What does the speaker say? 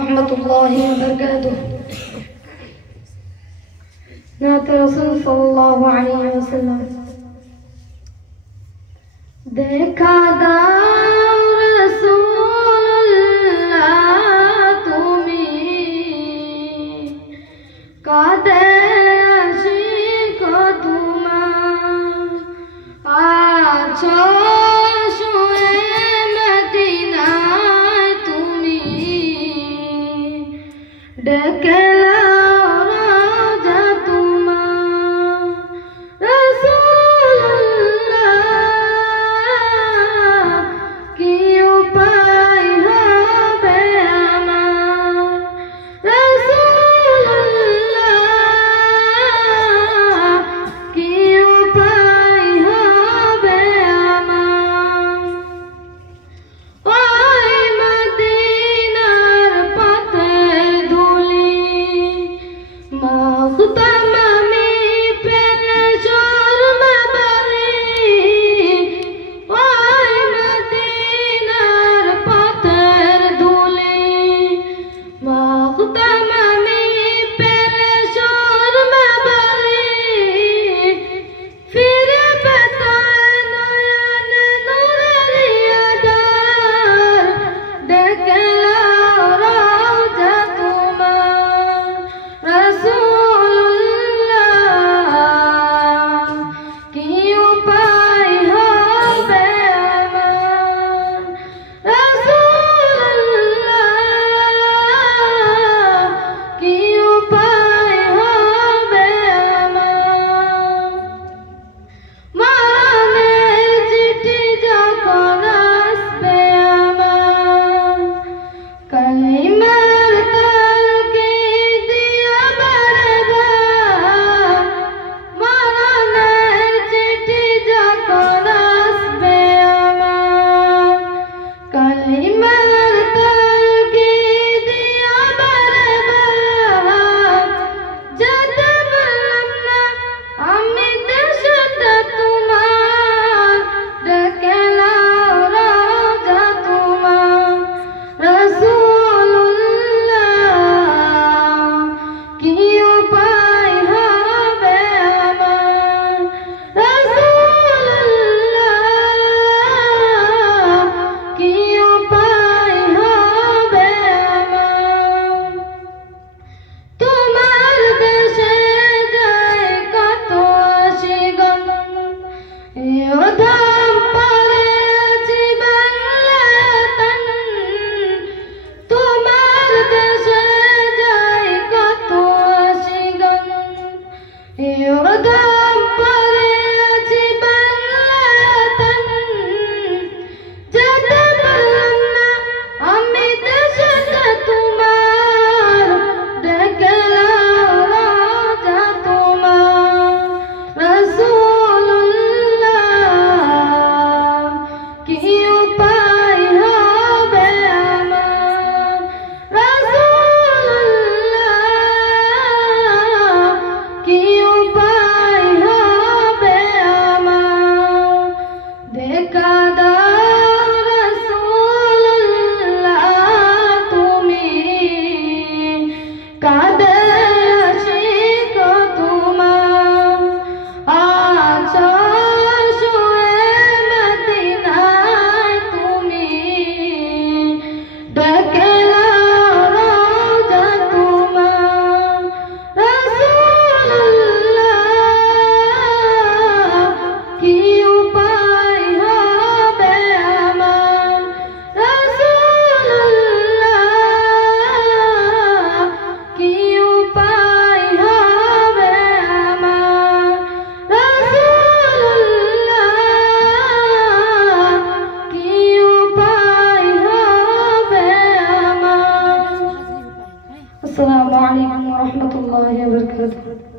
रहमतुल्लाहि व बरकातुहू। नात रसूल सल्लल्लाहु अलैहि वसल्लम। देखा दाओ रसूलुल्लाह तुम्हें कादे आशिक तुम्हार आछो शुए मदीनाय तुम्हें डकेला राजा तुम्हार रसूलुल्लाह की उपाय হবে আমার रसूलुल्लाह की उपाय হবে আমার ওই মদিনার পথের ধুলি মাখতাম আমি পেলে শর্মা বাড়ি ওই মদিনার পথের ধুলি মাখতাম আমি পেলে শর্মা বাড়ি ফিরে পেতায় নয়ন নূরের আধার ডেকে লাও রওজা তোমার রাসূলুল্লাহ কি উপায় হবে আমার রাসূলুল্লাহ কি উপায় হবে আমার মরণের চিঠি যখন আসবে আমার কালিমার তালকিন দিও বারবার মরণের চিঠি যখন আসবে আমার কালিমার তালকিন দিও বারবার যেতে পারলাম না আমি দেশটা তোমার ডেকে লাও রওজা তোমার রাসূলুল্লাহ কি উপায় হবে আমার রাসূলুল্লাহ কি উপায় হবে আমার তোমার দেশে যায় কত আশিগণ ধাম পরে আছি বাংলাতন তোমার দেশে যায় কত আশিগণ ধাম পরে আছি বাংলাতন যেতে পারলাম না আমি দেশটা তোমার ডেকে লাও রাজা তোমার রাসূলুল্লাহ কি উপায় হবে আমার রাসূলুল্লাহ কি উপায় হবে আমার দেখা দাও রাসূলুল্লাহ তুমি কাঁদে আশিক তোমার আছো শুয়ে মদিনায় তুমি ডেকে লাও রওজা তোমার রাসূলুল্লাহ কি উপায় হবে আমার রাসূলুল্লাহ কি উপায় হবে আমার রাসূলুল্লাহ কি উপায় হবে আমার। আসসালামু আলাইকুম ওয়া রাহমাতুল্লাহি ওয়া বারাকাতুহু।